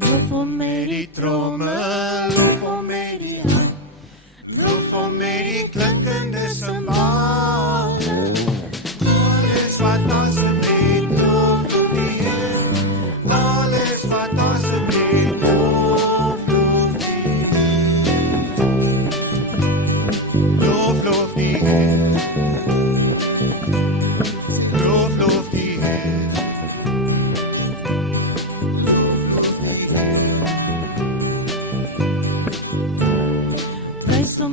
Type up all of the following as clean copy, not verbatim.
Loof hom met die trommel, loof hom met die hand, loof hom met die klinkende simbale. Alles wat asseblief loof, loof die Heer. Alles wat asseblief loof, loof die Heer. Loof, loof die Heer. Loof, loof die Heer.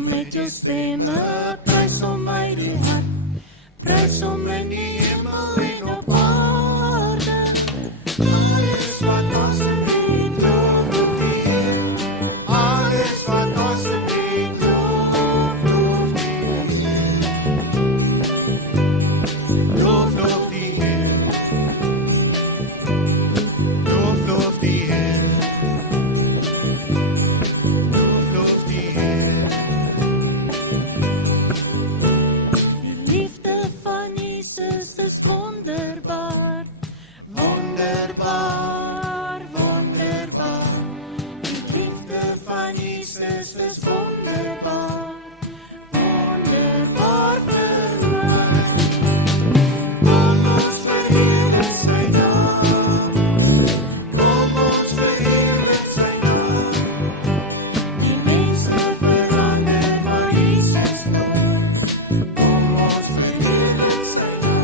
Met jou stemme, prys hom uit die hart, prys hom in die hemel en op aarde. Alles wat asseblief loof, loof die Heer. Alles wat asseblief loof, loof die Heer. Loof, loof die Heer. Loof, loof die Heer. Loof, loof die Heer. Wonderbaar, wonderbaar, wonderbaar. Die liefde van Jesus is wonderbaar, wonderbaar vir my. Kom ons verheerlik sy naam, kom ons verheerlik sy naam. Die mense verander, maar Jesus nooit. Kom ons verheerlik sy naam.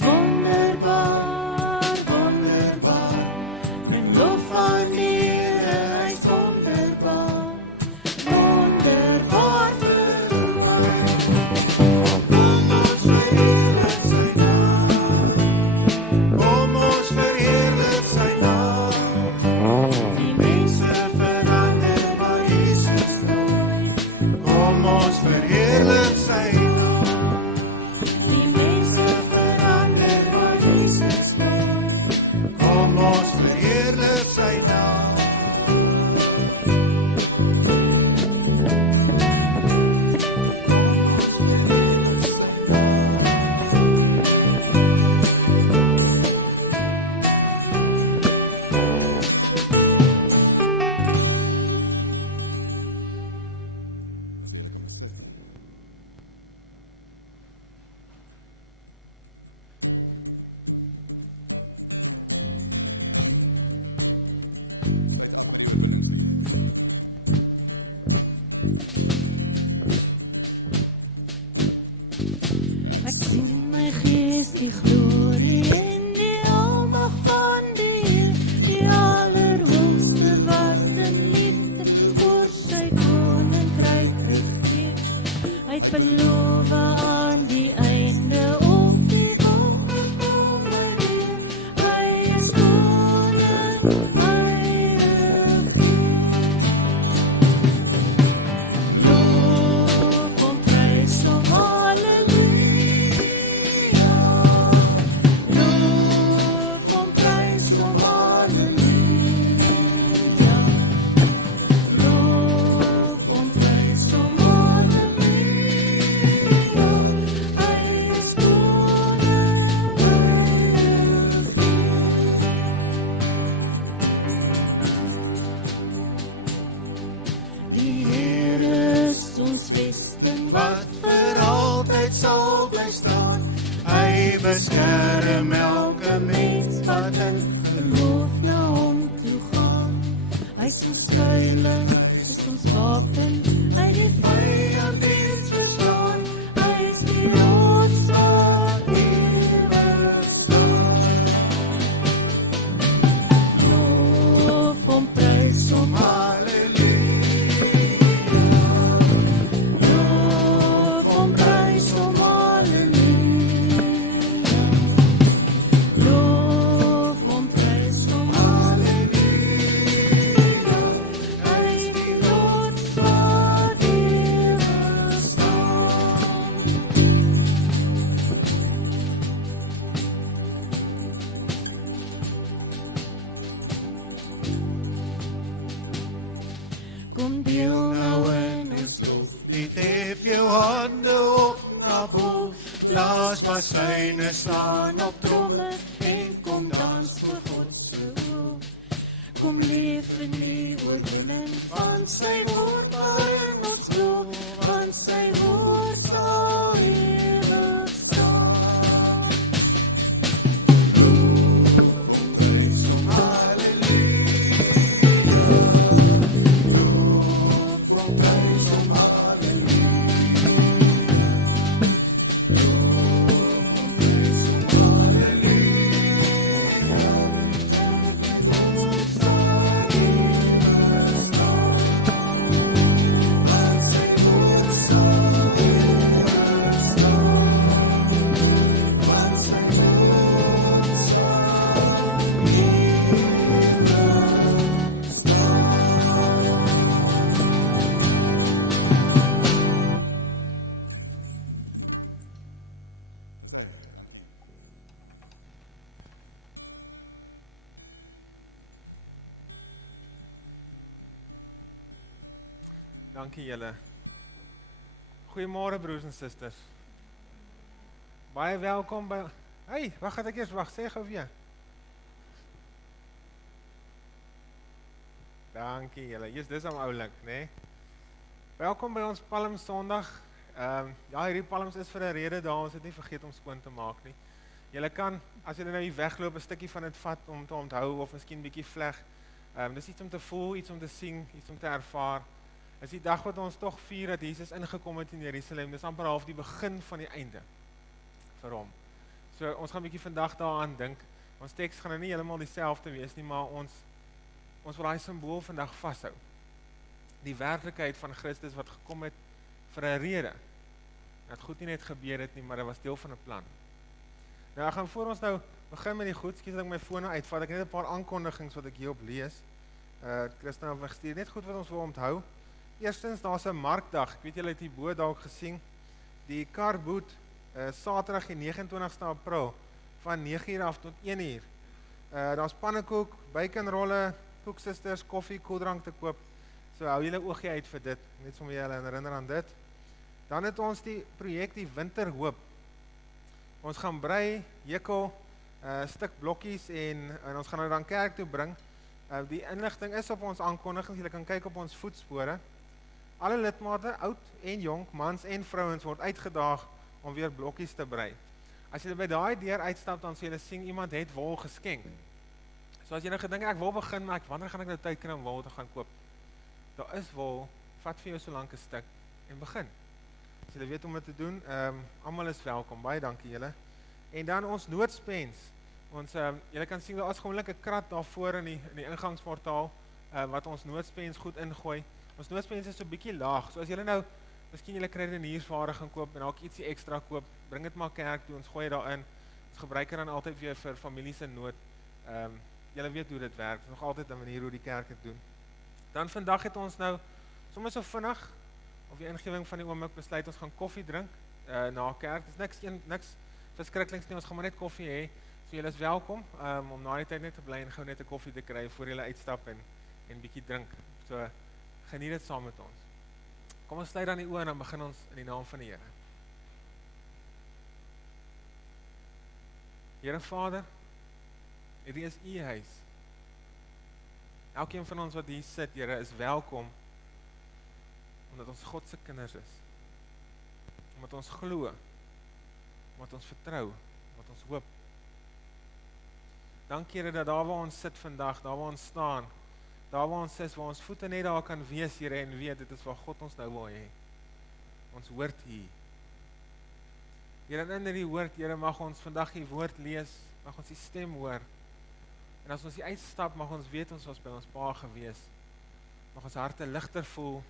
Wonderbaar, wonderbaar, bring lof aan die Here, hy is wonderbaar, wonderbaar vir my. Kom ons verheerlik sy naam, kom ons verheerlik sy naam. Die mense verander, maar Jesus nooit. Kom ons verheerlik sy naam. Kom ons verheerlik sy naam. Ek sien in my gees die glorie en die almag van die Heer, die Allerhoogste wat in liefde oor sy koninkryk regeer. Hy het beloof aan die einde op die wag weer. Hy is koning, hy regeer. Loof hom, prys hom, halleluja. beskerm elke mens wat in geloof na hom toe gaan. Hy is ons skuilings, hy is ons wapen, hy die vyand eens verslaan. Hy is die rots wat ewig staan. Loof hom, prys hom, kom deel nou in ons lof. Liet hef jou hande op na bo, blaas basyne staan op tromme, En kom dans voor God se oor. Kom leef in die oorwinning van sy woord waarin ons glo, want sy woord sal ewig staan. Dankie julle. Goeiemôre broers en susters. Baie welkom by... Hey, wag, het ek eers wag, sê gou weer. Dankie julle, dis am oulik, né? Welkom by ons Palm Sondag. Ja, hierdie palms is vir 'n rede daar, ons het nie vergeet om skoon te maak nie. Julle kan, as julle nou hier wegloop, 'n stukkie van dit vat om te onthou, of miskien bietjie vleg. Dis iets om te voel, iets om te sien, iets om te ervaar. Is die dag wat ons toch vier dat Jesus ingekom het in Jerusalem, dis amper half die begin van die einde vir hom. So ons gaan 'n bietjie vandag daaraan dink. Ons teks gaan nou nie heeltemal dieselfde wees nie, maar ons wil daai simbool vandag vashou. Die werklikheid van Christus wat gekom het vir 'n rede. Dat goed nie net gebeur het nie, maar dit was deel van 'n plan. Nou ek gaan voor ons nou begin met die goed, skiet ek my foon uitvat, ek net 'n paar aankondigings wat ek hierop lees. Christina het weggestuur, net goed wat ons wil onthou. Eerstens, daar's 'n markdag, ek weet julle het die bo dalk gesien, die Karboet, Saterdag die 29ste April, van 9:00 af tot 1:00. Daar's pannekoek, baconrolle, koeksisters, koffie, koeldrank te koop, so hou julle oogie uit vir dit, net sommer julle herinner aan dit. Dan het ons die projek die Winterhoop. Ons gaan brei, hekel, stuk blokkies en ons gaan dit dan kerk toe bring. Die inligting is op ons aankondigings, julle kan kyk op ons voetspore. Alle lidmate, oud en jonk, mans en vrouens word uitgedaag om weer blokkies te brei. As jy by daai deur uitstap, dan sal jy sien iemand het wol geskenk. So as jy nou gedink ek wil begin, maar wanneer gaan ek nou tyd kry om wol te gaan koop? Daar is wol, vat vir jou so lank 'n stuk en begin. As jy weet om dit te doen, almal is welkom. Baie dankie julle. En dan ons noodspens. Ons julle kan sien daar is gewoonlik 'n krat daarvoor in die ingangsportaal wat ons noodspens goed ingooi. Ons noodspens is so 'n bietjie laag. So as julle nou miskien julle kredieniersware gaan koop en dalk ietsie ekstra koop, bring dit maar kerk toe, ons gooi dit daarin. Ons gebruik dit dan altyd weer vir familie se nood. Julle weet hoe dit werk. Dit is nog altyd 'n manier hoe die kerk dit doen. Dan vandag het ons nou sommer so vinnig of die ingewing van die oomblik besluit ons gaan koffie drink na kerk. Dit is niks verskrikliks nie. Ons gaan maar net koffie hê. So julle is welkom om na die tyd net te bly en gou net 'n koffie te kry voor julle uitstap en bietjie drink. So geniet dit saam met ons. Kom ons sluit dan die oë en dan begin ons in die naam van die Here. Here Vader, hierdie is U huis. Elkeen van ons wat hier sit, Here, is welkom omdat ons God se kinders is. Omdat ons glo, omdat ons vertrou, wat ons hoop. Dankie Here dat daar waar ons sit vandag, daar waar ons staan, daar waar ons is, waar ons voete net daar kan wees, Here, en weet, dit is waar God ons nou wil hê. Ons hoort hier. Here, in die woord, Here, mag ons vandag die woord lees, mag ons die stem hoor. En as ons die uitstap, mag ons weet ons was by ons Pa gewees. Mag ons harte ligter voel,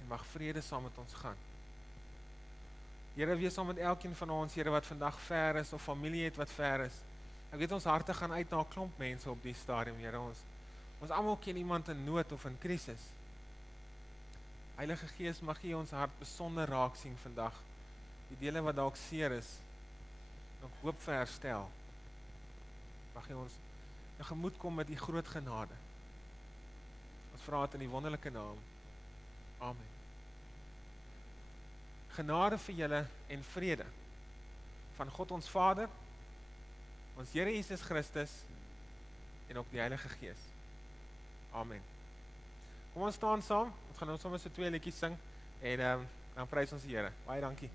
en mag vrede saam met ons gaan. Here, wees saam met elkeen van ons, Here, wat vandag ver is, of familie het wat ver is. Ek weet ons harte gaan uit na 'n klomp mense op die stadium, Here, ons almal ken iemand in nood of in krisis. Heilige Gees, mag U ons hart besonder raak sien vandag, die dele wat dalk seer is, nog hoop vir herstel. Mag U ons tegemoet kom met U groot genade. Ons vra dit in die wonderlike naam. Amen. Genade vir julle en vrede van God ons Vader, ons Here Jesus Christus en ook die Heilige Gees. Amen. Kom ons staan saam, ons gaan nou sommer so 2 liedjies sing en dan prys ons die Here. Baie dankie.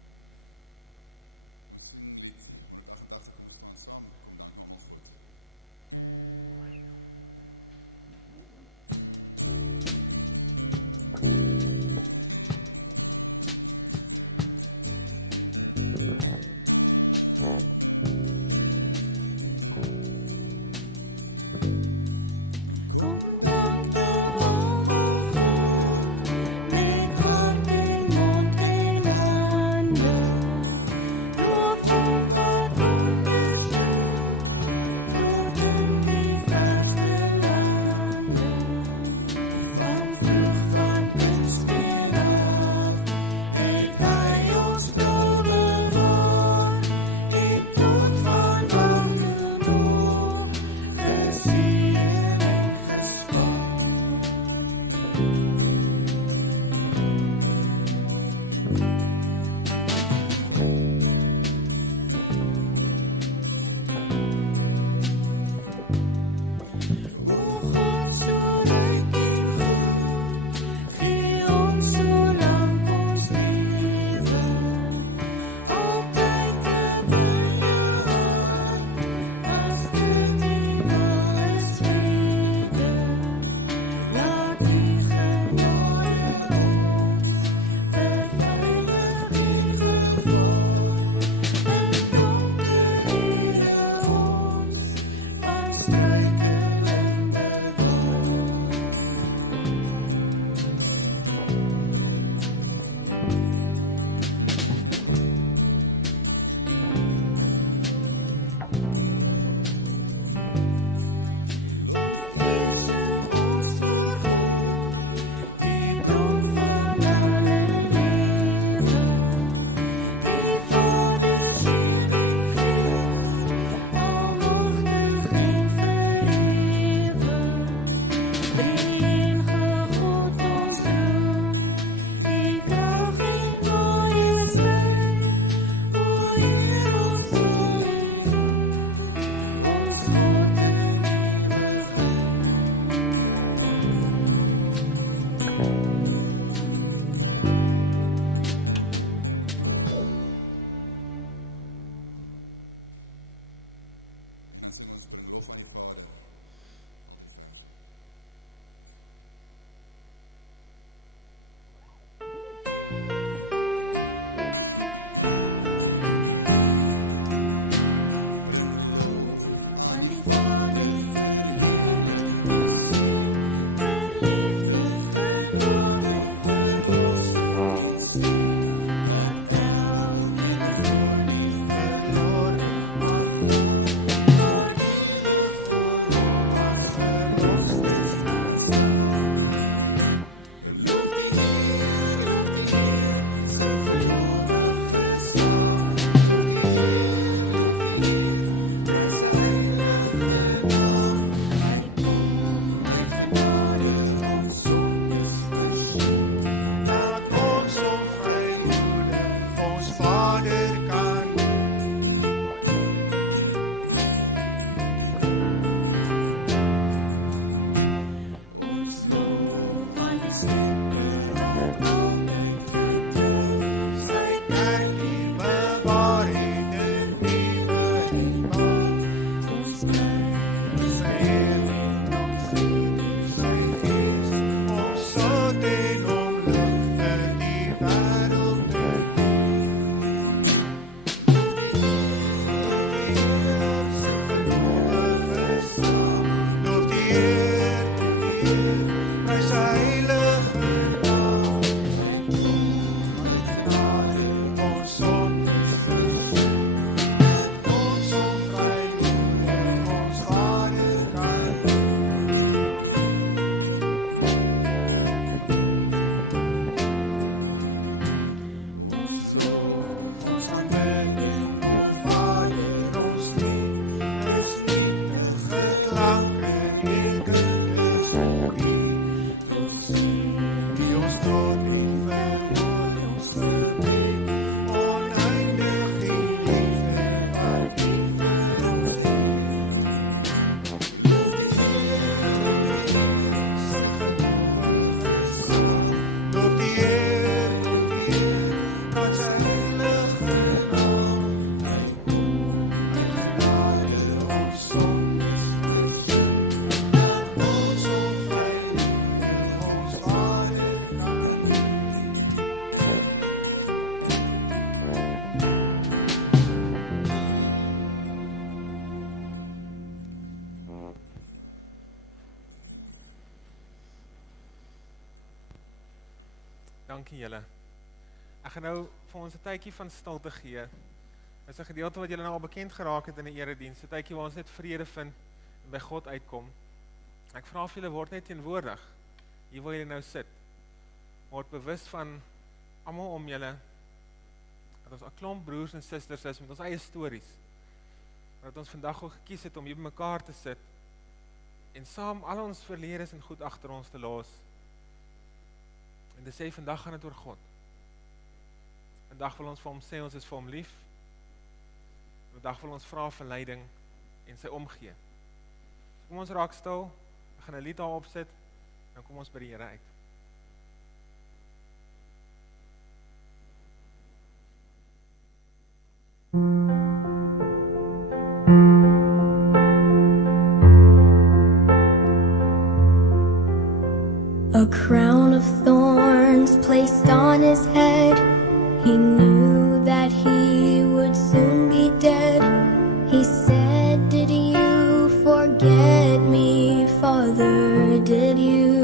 Met hart en mond en hande dankie julle. Ek gaan nou vir ons 'n tydjie van stilte gee. Dit is 'n gedeelte wat julle nou al bekend geraak het in die erediens, 'n tydjie waar ons net vrede vind en by God uitkom. Ek vra of julle word net teenwoordig. Hier waar julle nou sit. Word bewus van almal om julle. Dat ons 'n klomp broers en susters is met ons eie stories. Dat ons vandag ook gekies het om hier bymekaar te sit en saam al ons verledes en goed agter ons te los. En te sê vandag gaan dit oor God. Vandag wil ons vir hom sê ons is vir hom lief. Vandag wil ons vra vir leiding en sy omgee. Kom ons raak stil, ek gaan 'n lied daar opsit, dan kom ons by die Here uit. A crown of thorns placed on his head. He knew that he would soon be dead. He said, "Did you forget me, Father? Did you?"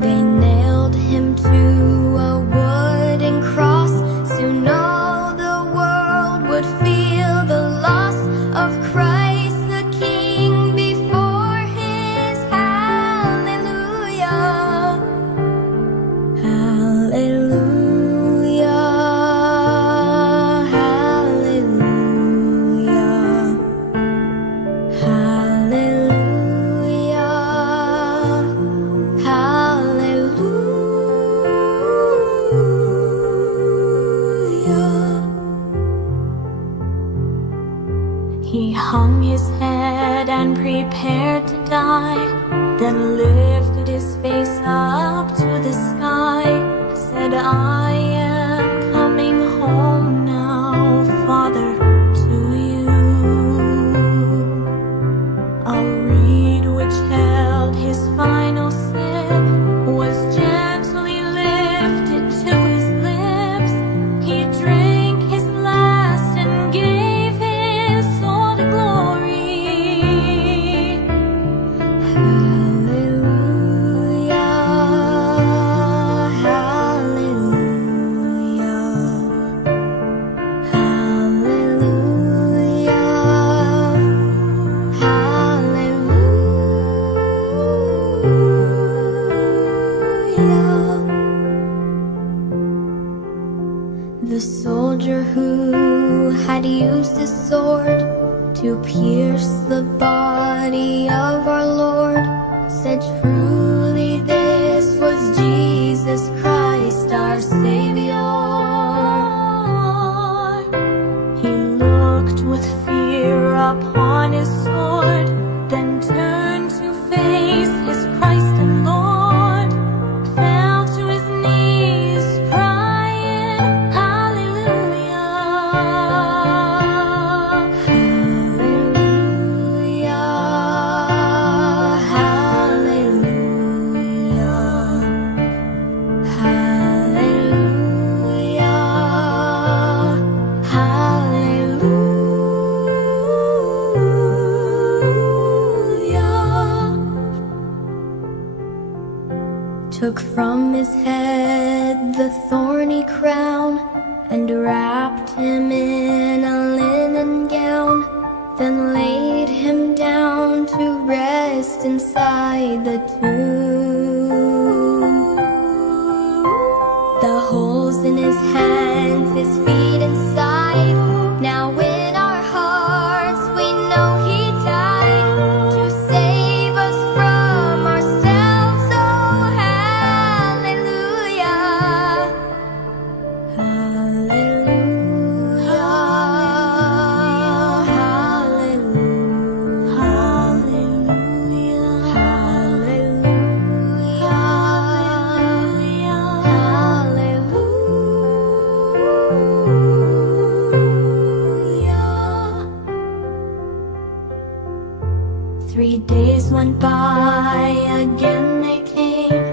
They nailed him to a wooden cross. Soon all the world would feel the loss of Christ the King before his hallelujah. Hallelujah. Hallelujah. Hallelujah. Hallelujah. He hung his head and prepared to die, then lifted his face up to the sky, said, "I am coming home now, Father, to you." A reed which held his final sip was gently lifted to his lips. He drank his last and gave his soul to glory. Hallelujah, hallelujah, hallelujah. The soldier who had used his sword to pierce the body of our Lord said, "Truly this was Jesus Christ, our Savior." He looked with fear upon his sword, then turned to face his Christ and Lord, fell to his knees, crying, "Hallelujah, hallelujah, hallelujah, hallelujah. Took from his head the thorny crown and wrapped him in a linen gown, then laid him down to rest inside the tomb. The holes in his hands, his feet inside. Now in our hearts we know he died to save us from ourselves. Oh, hallelujah. Hallelujah. Hallelujah. Hallelujah. Hallelujah. 3 days went by, again they came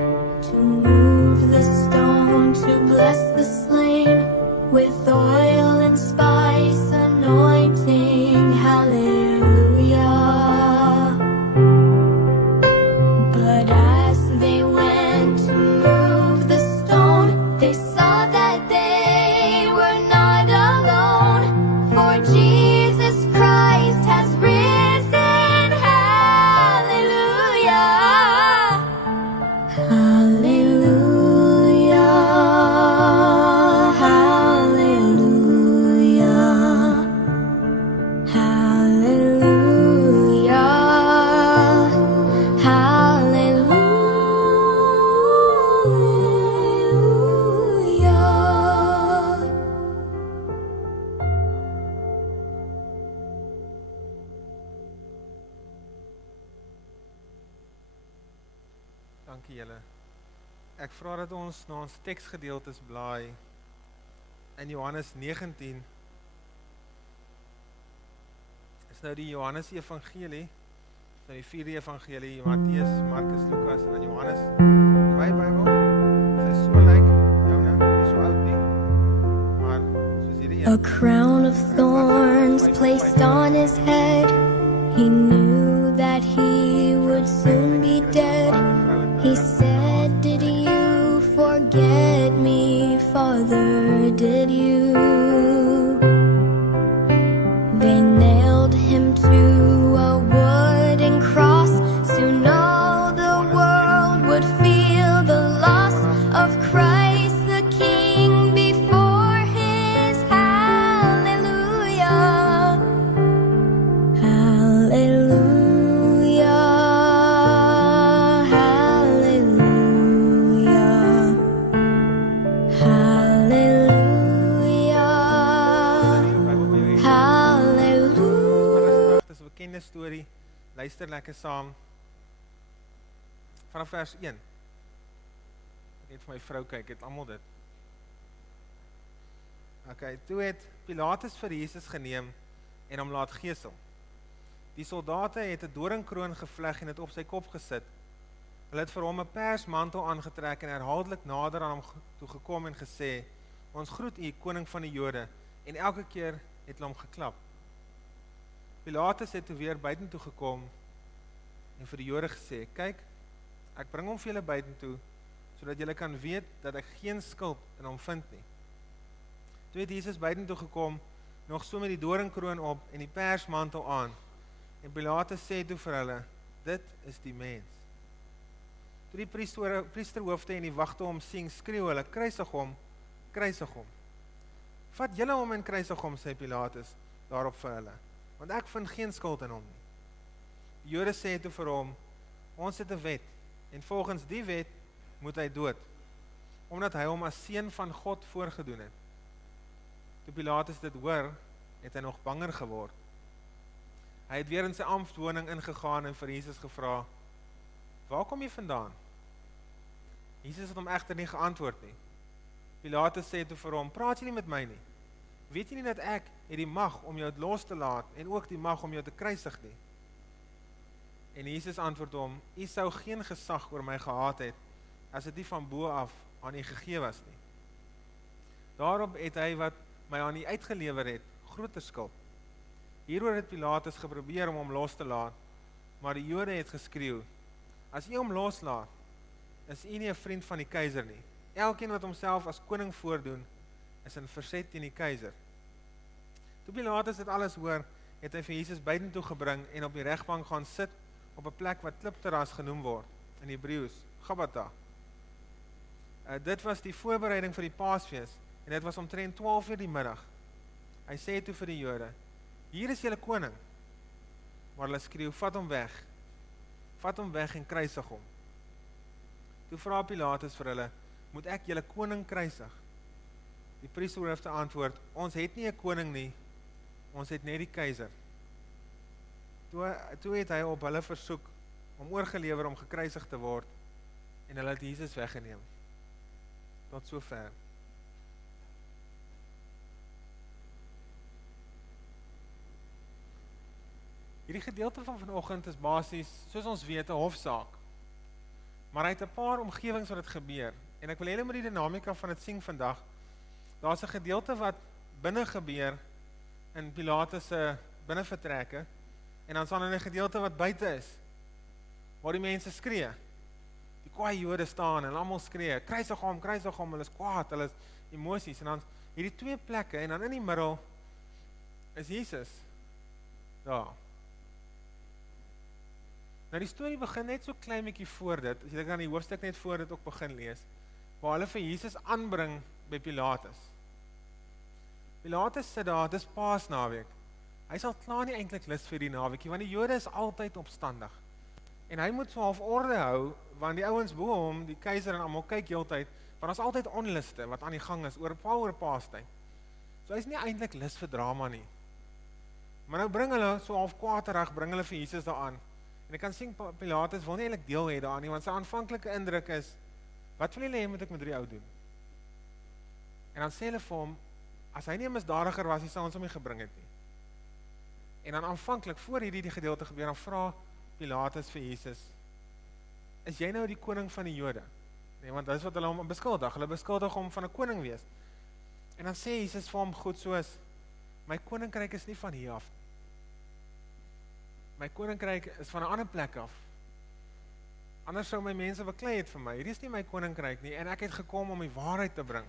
to move the stone to bless the slain with oil and spice anointing. Hallelujah. But as they went to Dankie julle. Ek vra dat ons na ons teksgedeeltes blaai in Johannes 19. Is nou die Johannes Evangelie, is nou die 4de Evangelie, Matteus, Markus, Lukas en dan Johannes. My Bybel, sy so lyk, joune, nie so oud nie, maar soos hierdie A crown of thorns placed on his head. He knew that he would soon be dead. He said, "Did you forget me, Father? Did you?" They nailed him to a wooden cross. Soon all the world would feel the loss of Christ the King before his hallelujah. Hallelujah. Hallelujah. Hallelujah. Hallelujah. Dis 'n bekende storie. Luister lekker saam. Vanaf vers 1. Ek net vir my vrou kyk, het almal dit. Okay, toe het Pilatus vir Jesus geneem en hom laat gesel. Die soldate het 'n doringkroon gevleg en dit op sy kop gesit. Hulle het vir hom 'n persmantel aangetrek en herhaaldelik nader aan hom toe gekom en gesê: "Ons groet u, koning van die Jode." En elke keer het hulle hom geklap. Pilatus het toe weer buitentoe gekom en vir die Jode gesê: "Kyk, ek bring hom vir julle buitentoe, sodat julle kan weet dat ek geen skuld in hom vind nie." Toe het Jesus buitentoe gekom, nog so met die doringkroon op en die persmantel aan. En Pilatus sê toe vir hulle: "Dit is die mens." Toe die priesterhoofde en die wagte hom sien, skreeu hulle: "Kruisig hom, kruisig hom." "Vat julle hom en kruisig hom," sê Pilatus daarop vir hulle, "want ek vind geen skuld in hom nie." Die Jode sê toe vir hom: "Ons het 'n wet, en volgens die wet moet hy dood, omdat hy hom as seun van God voorgedoen het." Toe Pilatus dit hoor, het hy nog banger geword. Hy het weer in sy amptwoning ingegaan en vir Jesus gevra: "Waar kom jy vandaan?" Jesus het hom egter nie geantwoord nie. Pilatus sê toe vir hom: "Praat jy nie met my nie? Weet jy nie dat ek het die mag om jou los te laat en ook die mag om jou te kruisig nie?" En Jesus antwoord hom: "U sou geen gesag oor my gehad het as dit nie van bo af aan u gegee was nie. Daarop het hy wat my aan u uitgelewer het, groter skuld." Hieroor het Pilatus geprobeer om hom los te laat, maar die Jode het geskreeu: "As u hom loslaat, is u nie 'n vriend van die keiser nie. Elkeen wat homself as koning voordoen, is in verzet teen die keiser." Toe Pilatus dit alles hoor, het hy vir Jesus buitentoe gebring en op die regbank gaan sit op 'n plek wat klipterras genoem word, in Hebreëus, Gabata. Dit was die voorbereiding vir die Paasfees, en dit was omtrent 12 uur die middag. Hy sê toe vir die Jode: "Hier is julle koning." Maar hulle skreeu: "Vat hom weg en kruisig hom." Toe vra Pilatus vir hulle: "Moet ek julle koning kruisig?" Die priesterhoofde antwoord: "Ons het nie 'n koning nie, ons het net die keiser." Toe het hy op hulle versoek om oorgelewer om gekruisig te word, en hulle het Jesus weggeneem. Tot sover. Hierdie gedeelte van vanoggend is basies, soos ons weet, 'n hofsaak. Maar hy het 'n paar omgewings wat dit gebeur, en ek wil julle met die dinamika van dit sien vandag. Daar's 'n gedeelte wat binne gebeur in Pilatus se binnevertrekke, en dan staan 'n gedeelte wat buite is, waar die mense skree. Die kwaai Jode staan en almal skree: "Kruisig hom, kruisig hom." Hulle is kwaad, hulle is emosies, en dan hierdie twee plekke, en dan in die middel is Jesus daar. Nou die storie begin net so klein bietjie voor dit, as jy kan die hoofstuk net voor dit ook begin lees, waar hulle vir Jesus aanbring by Pilatus. Pilatus sit daar, dis Paasnaweek. Hy sal klaar nie eintlik lus vir die naweekie, want die Jode is altyd opstandig. En hy moet so half orde hou, want die ouens bo hom, die keiser en almal kyk heeltyd, want daar's altyd onluste wat aan die gang is, oor Paastyd. So hy is nie eintlik lus vir drama nie. Maar nou bring hulle, so half kwaaderig, bring hulle vir Jesus daaraan. En ek kan sien Pilatus wil nie eintlik deel hê daaraan nie, want sy aanvanklike indruk is, wat wil julle hê moet ek met hierdie ou doen? En dan sê hulle vir hom, as hy nie 'n misdadiger was, sou ons hom nie gebring het nie. En dan aanvanklik, voor hierdie gedeelte gebeur, dan vra Pilatus vir Jesus, is jy nou die koning van die Jode? Nee, want dit is wat hulle hom beskuldig. Hulle beskuldig hom van 'n koning wees. En dan sê Jesus vir hom goed soos, my koninkryk is nie van hier af. My koninkryk is van 'n ander plek af. Anders sou my mense beklei het vir my. Hierdie is nie my koninkryk nie en ek het gekom om die waarheid te bring.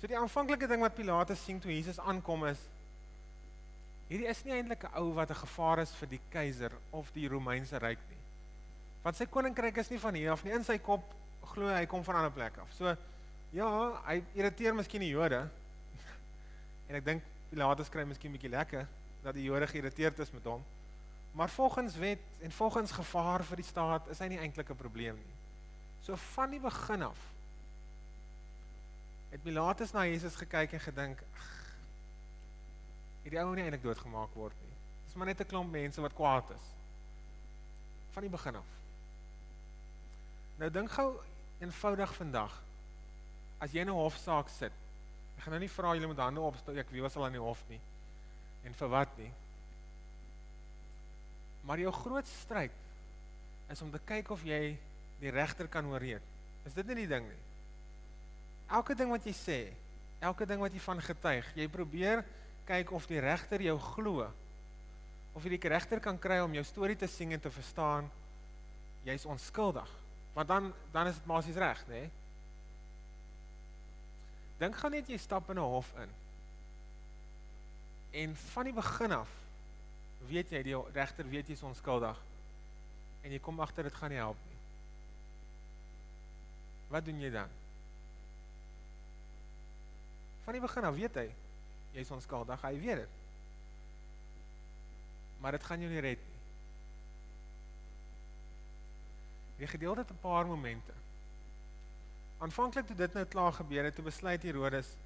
So die aanvanklike ding wat Pilatus sien toe Jesus aankom is, hierdie is nie eintlik 'n ou wat 'n gevaar is vir die keiser of die Romeinse ryk nie. Want sy koninkryk is nie van hier af nie. In sy kop glo hy kom van 'n ander plek af. So ja, hy irriteer miskien die Jode. En ek dink Pilatus kry miskien 'n bietjie lekker dat die Jode geïrriteerd is met hom. Maar volgens wet en volgens gevaar vir die staat is hy nie eintlik 'n probleem nie. So van die begin af het Pilatus na Jesus gekyk en gedink, hierdie ou moet nie eintlik doodgemaak word nie. Dis maar net 'n klomp mense wat kwaad is. Van die begin af. Nou dink gou eenvoudig vandag, as jy in 'n hofsaak sit, ek gaan nou nie vra julle moet hande opsteek, wie was al aan die hof nie, en vir wat nie. Maar jou groot stryd is om te kyk of jy die regter kan oorreed. Is dit nie die ding nie? Elke ding wat jy sê, elke ding wat jy van getuig, jy probeer kyk of die regter jou glo, of jy die regter kan kry om jou storie te sien en te verstaan, jy is onskuldig. Want dan is dit basies reg, né? Dink gou net jy stap in 'n hof in. En van die begin af weet jy, die regter weet jy is onskuldig. En jy kom agter dit gaan nie help nie. Wat doen jy dan? Van die begin af weet hy, jy is onskuldig, hy weet dit. Maar dit gaan jou nie red nie. Die gedeelte het 'n paar momente. Aanvanklik toe dit nou klaar gebeur het, toe besluit Herodes,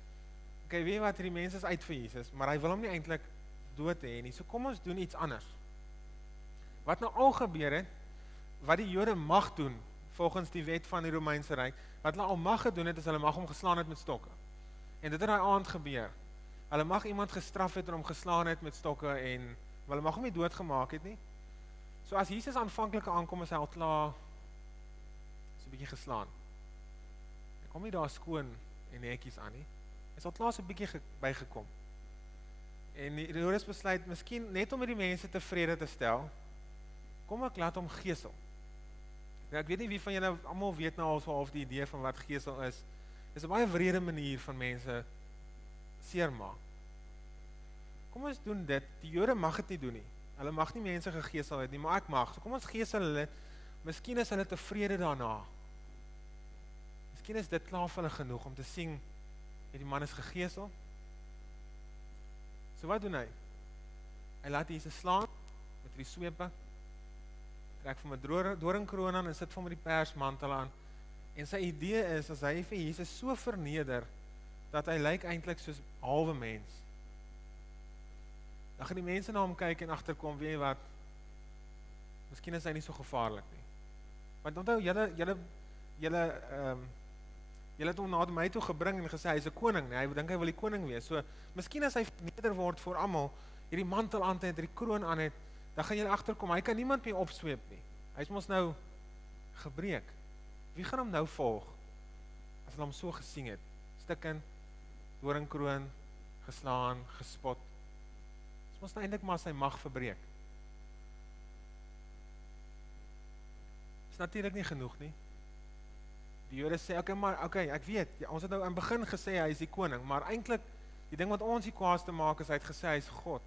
okay, weet wat, hierdie mense is uit vir Jesus, maar hy wil hom nie eintlik dood hê nie, so kom ons doen iets anders. Wat nou al gebeur het, wat die Jode mag doen, volgens die wet van die Romeinse ryk, wat hulle al mag gedoen het, is hulle mag hom geslaan het met stokke. En dit het daai aand gebeur. Hulle mag iemand gestraf het en hom geslaan het met stokke en hulle mag hom nie doodgemaak het nie. So as Jesus aanvanklik aankom, is hy al klaar so 'n bietjie geslaan. Hy kom nie daar skoon en netjies aan nie. Hy is al klaar so 'n bietjie bygekom. En Herodes besluit, miskien net om die mense tevrede te stel, kom ek laat hom gesel. Nou, ek weet nie wie van julle almal weet nou al so half die idee van wat gesel is. Dis 'n baie wrede manier van mense seermaak. Kom ons doen dit. Die Jode mag dit nie doen nie. Hulle mag nie mense gegesel het nie, maar ek mag. So kom ons gesel hulle. Miskien is hulle tevrede daarna. Miskien is dit klaar vir hulle genoeg om te sien die man is gegesel. So wat doen hy? Hy laat Jesus slaan met die swepe. Trek vir 'n doringkroon aan en sit vir hom met die persmantel aan. En sy idee is, as hy vir Jesus so verneder, dat hy lyk eintlik soos halwe mens. Dan gaan die mense na hom kyk en agterkom, weet jy wat, miskien is hy nie so gevaarlik nie. Want onthou, julle het hom na my toe gebring en gesê, hy is 'n koning, nee, hy dink hy wil die koning wees. So, miskien as hy verneder word voor almal, hierdie mantel aan het, hierdie kroon aan het, dan gaan julle agterkom, hy kan niemand meer opsweep nie. Hy is mos nou gebreek. Wie gaan hom nou volg, as hulle hom so gesien het? Stikken, doringkroon, geslaan, gespot. Dis mos nou eintlik maar sy mag verbreek. Is natuurlik nie genoeg nie. Die Jode sê, okay, ek weet, ja, ons het nou in begin gesê hy is die koning, maar eintlik die ding wat ons die kwaadste maak is hy het gesê hy is God.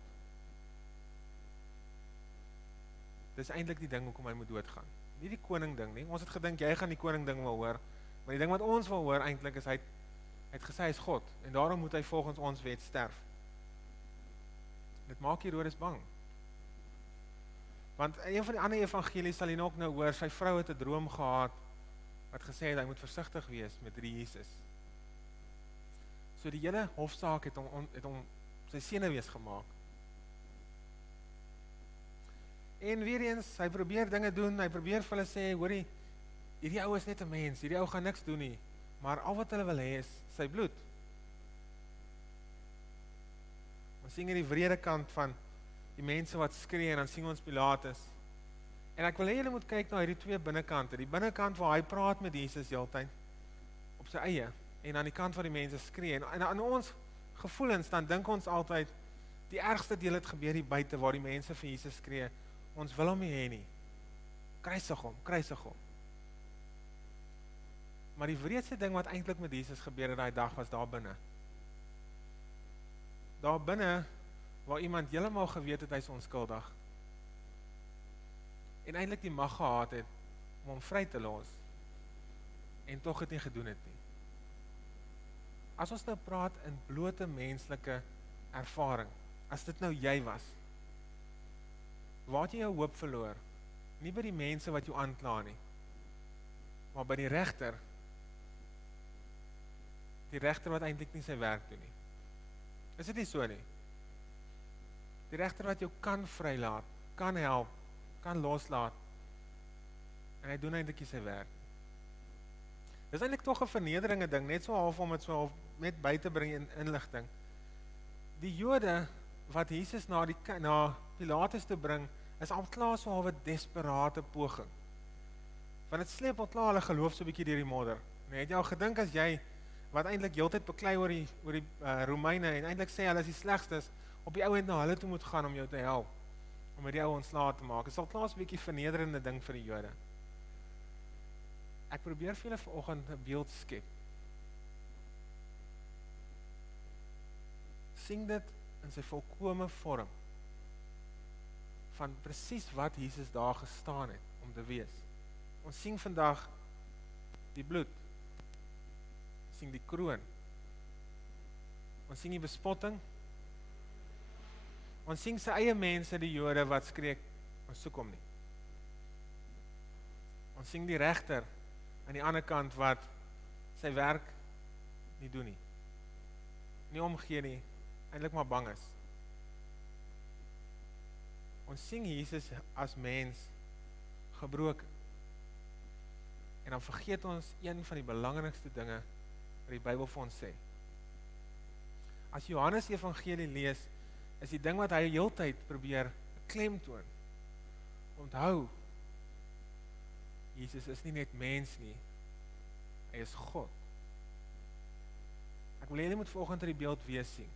Dis eintlik die ding hoekom hy moet doodgaan. Nie die koning ding nie. Ons het gedink jy gaan die koning ding wil hoor, maar die ding wat ons wil hoor eintlik is hy het gesê hy is God en daarom moet hy volgens ons wet sterf. Dit maak Herodes bang. Want een van die ander evangelies sal jy ook nou hoor, sy vrou het 'n droom gehad wat gesê het hy moet versigtig wees met die Jesus. So die hele hofsaak het hom sy senuwees gemaak. En weer eens, hy probeer dinge doen, hy probeer vir hulle sê, hoorie, hierdie ou is net 'n mens, hierdie ou gaan niks doen nie, maar al wat hulle wil hê is sy bloed. Ons sien hier die wrede kant van die mense wat skree, en dan sien ons Pilatus. En ek wil hê julle moet kyk na hierdie twee binnekante, die binnekant waar hy praat met Jesus heeltyd, op sy eie, en aan die kant waar die mense skree, en aan ons gevoelens, dan dink ons altyd, die ergste deel het gebeur hier buite, waar die mense vir Jesus skree, ons wil hom nie hê nie, kruisig hom, kruisig hom. Maar die wreedste ding wat eintlik met Jesus gebeur het daai dag, was daar binne. Daar binne, waar iemand heeltemal geweet het, hy is onskuldig, en eintlik die mag gehad het, om hom vry te los, en tog het nie gedoen het nie. As ons nou praat in blote menslike ervaring, as dit nou jy was, waar het jy jou hoop verloor? Nie by die mense wat jou aankla nie, maar by die regter wat eintlik nie sy werk doen nie. Is dit nie so nie? Die regter wat jou kan vrylaat, kan help, kan loslaat, en hy doen eintlik nie sy werk. Dis eintlik tog 'n vernederinge ding, net so half om dit so half net by te bring in inligting. Die Jode wat Jesus na Pilatus toe bring, is al klaar so half 'n desperate poging. Want dit sleep al klaar hulle geloof so 'n bietjie deur die modder. Nee, het jy al gedink as jy wat eintlik heeltyd beklei oor die Romeine en eintlik sê hulle is die slegstes, op die ou end na hulle toe moet gaan om jou te help, om hierdie ou ontslae te maak. Dit is al klaar so 'n bietjie vernederende ding vir die Jode. Ek probeer vir julle vanoggend 'n beeld skep. Sien dit in sy volkome vorm van presies wat Jesus daar gestaan het om te wees. Ons sien vandag die bloed. Ons sien die kroon. Ons sien die bespotting. Ons sien sy eie mense, die Jode, wat skreek, ons soek hom nie. Ons sien die regter aan die ander kant wat sy werk nie doen nie. Nie omgee nie, eintlik maar bang is. Ons sien Jesus as mens gebroken. En dan vergeet ons een van die belangrikste dinge wat die Bybel vir ons sê. As Johannes Evangelie lees, is die ding wat hy heeltyd probeer klemtoon. Onthou, Jesus is nie net mens nie, hy is God. Ek wil hê jy moet vanoggend die beeld weer sien.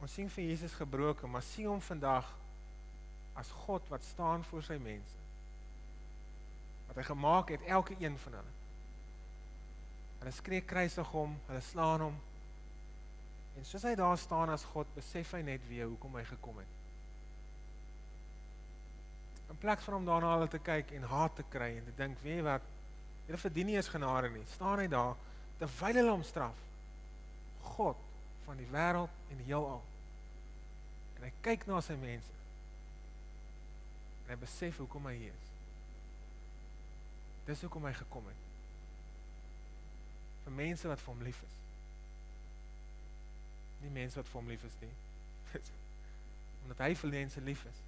Ons sien vir Jesus gebroken, maar sien hom vandag as God wat staan voor sy mense. Wat hy gemaak het, elke een van hulle. Hulle skree kruisig hom, hulle slaan hom. En soos hy daar staan as God, besef hy net weer hoekom hy gekom het. In plek van om daarna hulle te kyk en haat te kry en te dink, weet jy wat, julle verdien nie eens genade nie, staan hy daar, terwyl hulle hom straf. God van die wêreld en die heelal. En hy kyk na sy mense. En hy besef hoekom hy hier is. Dis hoekom hy gekom het. Vir mense wat vir hom lief is. Nie mense wat vir hom lief is nie. Omdat hy vir mense lief is.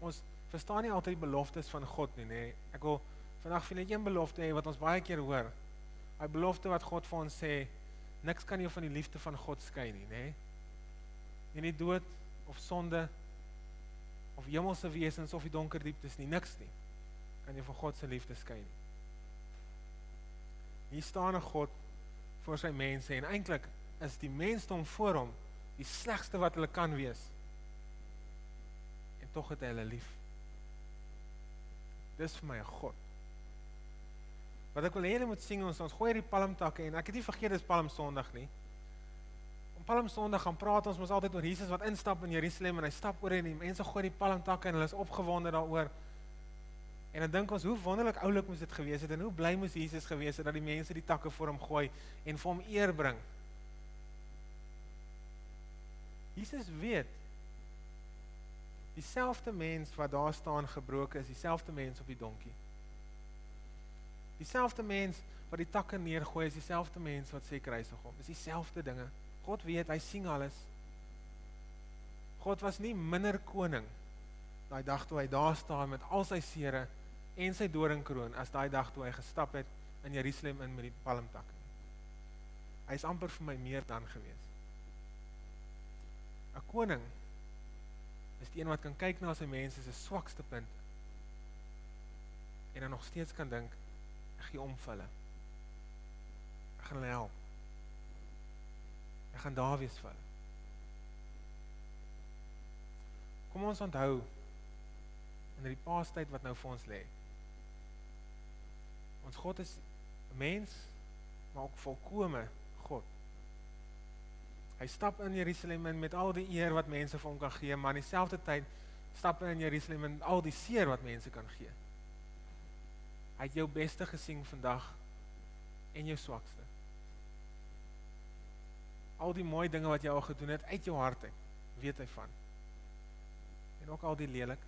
Ons verstaan nie altyd die beloftes van God nie, nee. Ek wil vandag vir net een belofte hê wat ons baie keer hoor. Hy belofte wat God vir ons sê, niks kan jou van die liefde van God skei nie, nee. Nie dood of sonde of hemelse wesens of die donker dieptes nie, niks nie. Kan jy van God se liefde skei nie. Hier staan 'n God voor sy mense en eintlik is die mensdom voor hom die slegste wat hulle kan wees. En tog het hy hulle lief. Dis vir my 'n God. Wat ek wil hê julle moet sien, ons gooi die palmtakke en ek het nie vergeet dis Palm Sondag nie. Om Palm Sondag gaan praat ons mos altyd oor Jesus wat instap in Jerusalem en hy stap oor en die mense gooi die palmtakke en hulle is opgewonde daaroor. En dan dink ons, hoe wonderlik oulik moes dit gewees het en hoe bly moes Jesus gewees het dat die mense die takke voor hom gooi en vir hom eer bring. Jesus weet, dieselfde mens wat daar staan gebroken is, dieselfde mens op die donkie. Dieselfde mens wat die takke neergooi is, dieselfde mens wat sê kruisig hom. Dis dieselfde dinge. God weet, hy sien alles. God was nie minder koning daai dag toe hy daar staan met al sy sere en sy doringkroon as daai dag toe hy gestap het in Jerusalem in met die palmtakke. Hy is amper vir my meer dan gewees. 'n Koning is die een wat kan kyk na sy mense se swakste punte en dan nog steeds kan dink, ek gee om vir hulle. Ek gaan hulle help. Ek gaan daar wees vir hulle. Kom ons onthou in die paastyd wat nou vir ons lê. Ons God is 'n mens, maar ook volkome God. Hy stap in Jerusalem in met al die eer wat mense vir hom kan gee, maar in dieselfde tyd stap hy in Jerusalem in al die seer wat mense kan gee. Hy het jou beste gesien vandag en jou swakste. Al die mooi dinge wat jy al gedoen het uit jou hart uit, weet hy van. En ook al die lelik.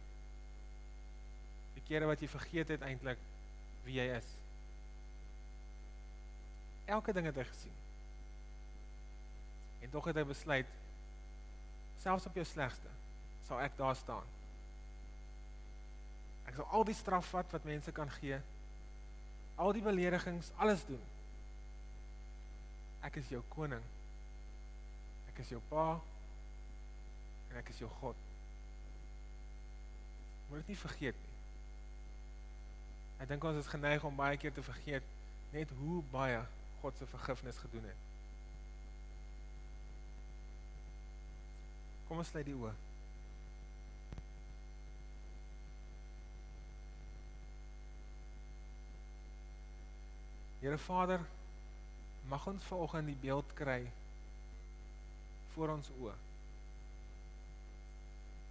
Die kere wat jy vergeet het eintlik wie jy is. Elke ding het hy gesien. En tog het hy besluit, selfs op jou slegste, sal ek daar staan. Ek sal al die straf wat mense kan gee, al die beledigings, alles doen. Ek is jou koning. Ek is jou pa, en ek is jou God. Moet dit nie vergeet nie. Ek dink ons is geneig om baie keer te vergeet, net hoe baie God se vergifnis gedoen het. Kom ons sluit die oë. Here Vader, mag ons vanoggend die beeld kry voor ons oë.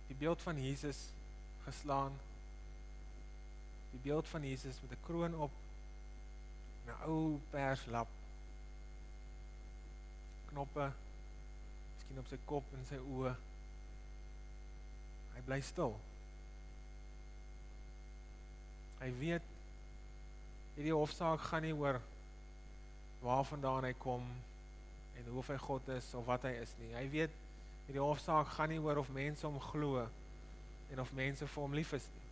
Die beeld van Jesus geslaan, die beeld van Jesus met 'n kroon op, 'n ou perslap, knoppe, miskien op sy kop en sy oë. Hy bly stil. Hy weet, hierdie hofsaak gaan nie oor waarvandaan hy kom en hoe hy God is of wat hy is nie. Hy weet, hierdie hofsaak gaan nie oor of mense hom glo en of mense vir hom lief is nie.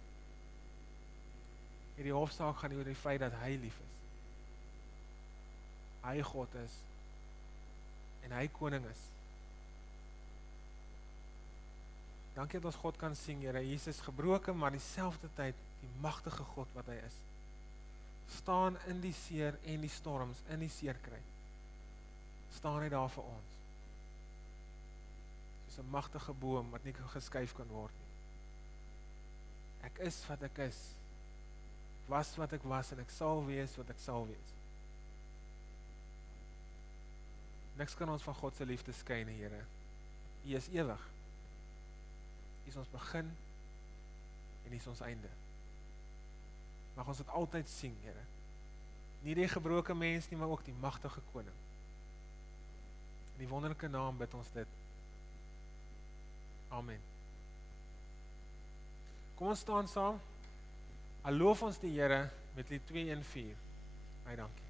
Hierdie hofsaak gaan nie oor die feit dat hy lief is. Hy God is en hy koning is. Dankie dat ons God kan sien, Here. Jesus gebroken, maar dieselfde tyd die magtige God wat hy is. Staan in die seer en die storms, in die seerkry. Staan hy daar vir ons. Soos 'n magtige boom wat nie geskuif kan word nie. Ek is wat ek is. Ek was wat ek was en ek sal wees wat ek sal wees. Niks kan ons van God se liefde skei nie, Here. U is ewig. U is ons begin en U is ons einde. Mag ons dit altyd sien, Here. Nie die gebroke mens nie, maar ook die magtige koning. In die wonderlike naam bid ons dit. Amen. Kom ons staan saam. Loof ons die Here met lied 214. Baie dankie.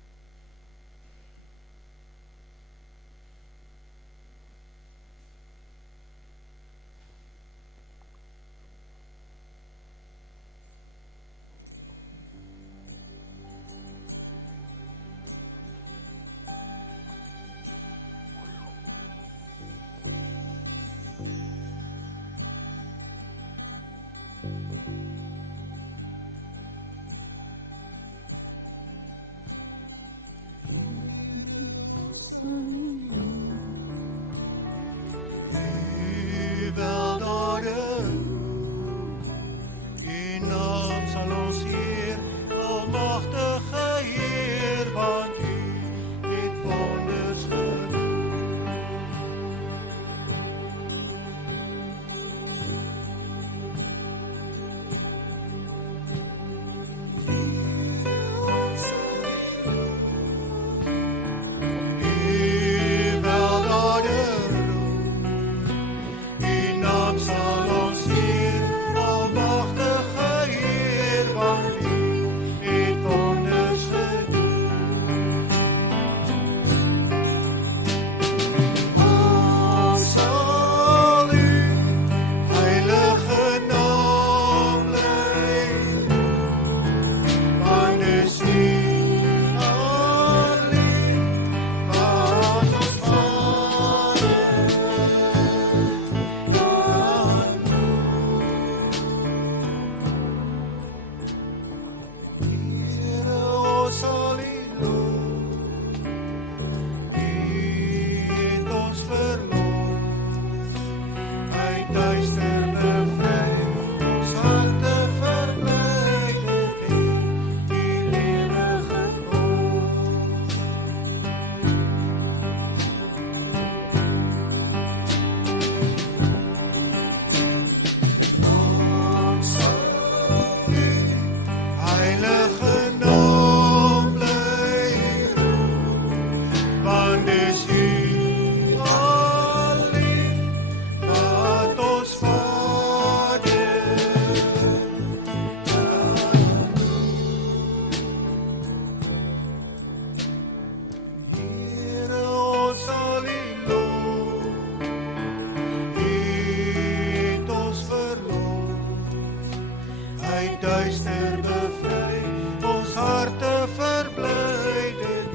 duister bevry, ons harte verbly dit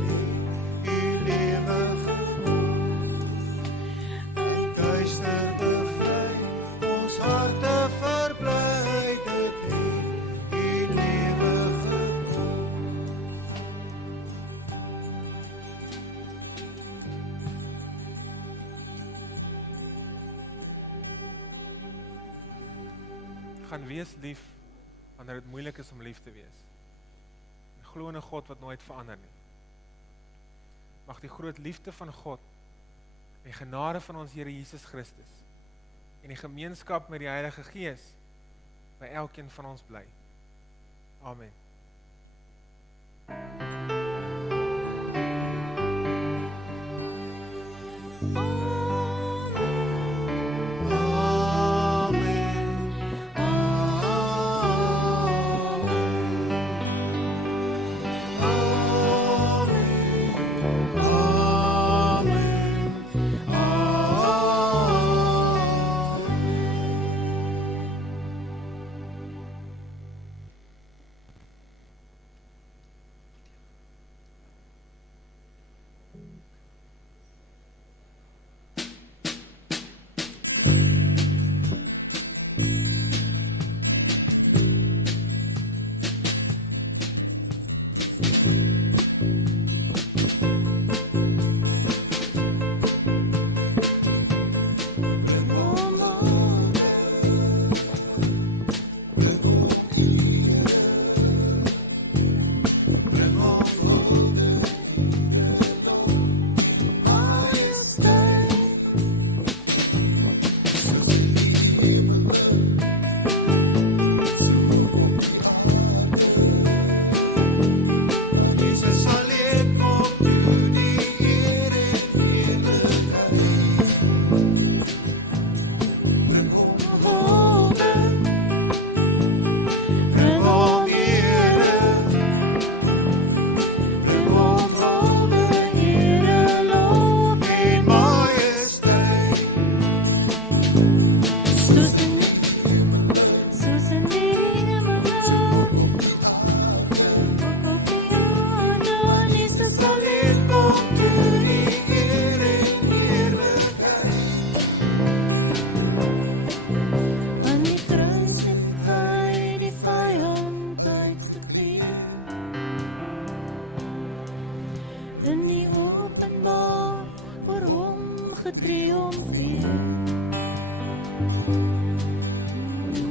U lewige woord. Uit duister bevry, ons harte verbly dit U lewige woord. Gaan wees lief wanneer dit moeilik is om lief te wees. En glo in 'n God wat nooit verander nie. Mag die groot liefde van God, die genade van ons Here Jesus Christus en die gemeenskap met die Heilige Gees by elkeen van ons bly. Amen.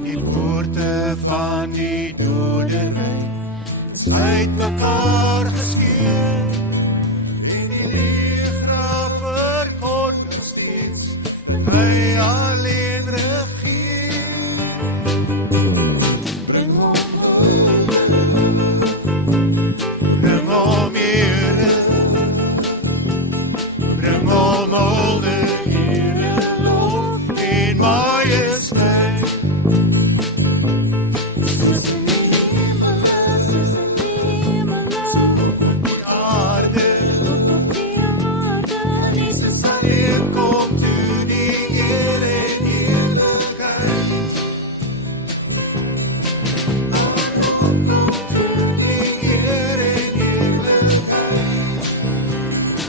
Die poorte van die doderwyn is uit mekaar geskeur.